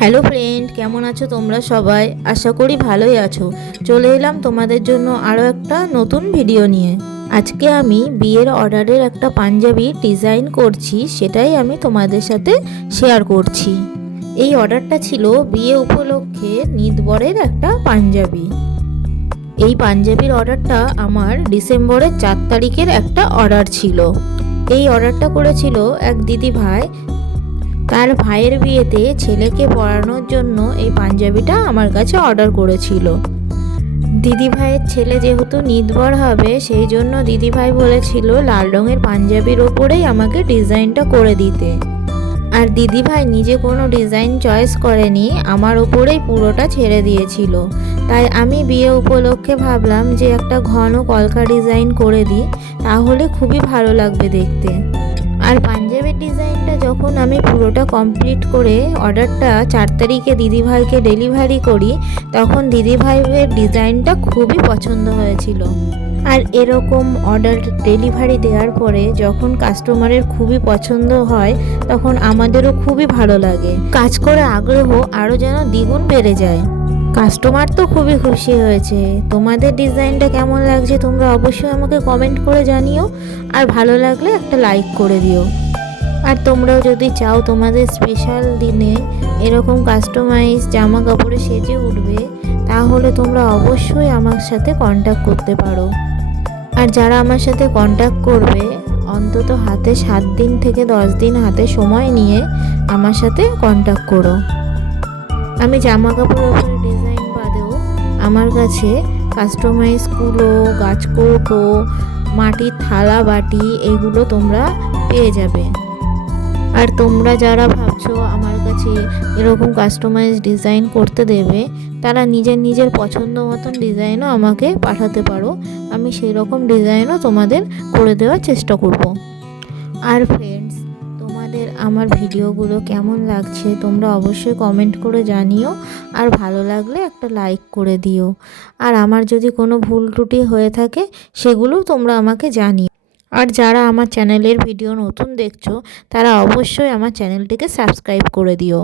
Hello friend, কেমন আছো তোমরা সবাই? আশা করি ভালোই আছো। চলে এলাম তোমাদের জন্য আরও একটা নতুন ভিডিও নিয়ে। আজকে আমি বিয়ের অর্ডারের একটা পাঞ্জাবি ডিজাইন করছি, সেটাই আমি তোমাদের সাথে শেয়ার করছি। এই অর্ডারটা ছিল বিয়ে উপলক্ষে নিতবরের একটা পাঞ্জাবি। এই পাঞ্জাবির অর্ডারটা আমার ডিসেম্বরের 4 তারিখের একটা অর্ডার ছিল। এই অর্ডারটা করেছিল এক দিদি ভাই। তার ভাইয়ের বিয়েতে ছেলেকে পরানোর জন্য এই পাঞ্জাবিটা আমার কাছে অর্ডার করেছিল। দিদি ভাইয়ের ছেলে যেহেতু নিতবর হবে, সেই জন্য দিদি ভাই বলেছিল লাল রঙের পাঞ্জাবির ওপরেই আমাকে ডিজাইনটা করে দিতে। আর দিদি ভাই নিজে কোনো ডিজাইন চয়েস করেনি, আমার ওপরেই পুরোটা ছেড়ে দিয়েছিল। তাই আমি বিয়ে উপলক্ষে ভাবলাম যে একটা ঘন কলকা ডিজাইন করে দিই, তাহলে খুবই ভালো লাগবে দেখতে। আর পাঞ্জাবির ডিজাইনটা যখন আমি পুরোটা কমপ্লিট করে অর্ডারটা 4 তারিখে দিদিভাইকে ডেলিভারি করি, তখন দিদিভাইয়ের ডিজাইনটা খুবই পছন্দ হয়েছিল। আর এরকম অর্ডার ডেলিভারি দেওয়ার পরে যখন কাস্টমারের খুবই পছন্দ হয়, তখন আমাদেরও খুবই ভালো লাগে। কাজ করে আগ্রহ আরও যেন দ্বিগুণ বেড়ে যায়। কাস্টমার তো খুবই খুশি হয়েছে। তোমাদের ডিজাইনটা কেমন লাগছে তোমরা অবশ্যই আমাকে কমেন্ট করে জানিও। আর ভালো লাগলে একটা লাইক করে দিও। আর তোমরাও যদি চাও তোমাদের স্পেশাল দিনে এরকম কাস্টমাইজ জামা কাপড়ে সেজে উঠবে, তাহলে তোমরা অবশ্যই আমার সাথে কন্ট্যাক্ট করতে পারো। আর যারা আমার সাথে কন্ট্যাক্ট করবে, অন্তত হাতে 7 দিন থেকে 10 দিন হাতে সময় নিয়ে আমার সাথে কন্ট্যাক্ট করো। আমি জামা কাপড়ের উপরে ডিজাইন বাদেও আমার কাছে কাস্টমাইজ কুলো, গাছকৌটো, মাটির থালা বাটি এগুলো তোমরা পেয়ে যাবে। আর তোমরা যারা ভাবছো আমার কাছে এরকম কাস্টমাইজ ডিজাইন করতে দেবে, তারা নিজের নিজের পছন্দ মতন ডিজাইনও আমাকে পাঠাতে পারো। আমি সেই রকম ডিজাইনও তোমাদের করে দেওয়ার চেষ্টা করব। আর ফ্রেন্ডস, তোমাদের আমার ভিডিওগুলো কেমন লাগছে তোমরা অবশ্যই কমেন্ট করে জানিও। আর ভালো লাগলে একটা লাইক করে দিও। আর আমার যদি কোনো ভুল ত্রুটি হয়ে থাকে, সেগুলোও তোমরা আমাকে জানিও। আর যারা আমার চ্যানেলের ভিডিও নতুন দেখছো, তারা অবশ্যই আমার চ্যানেলটিকে সাবস্ক্রাইব করে দিও।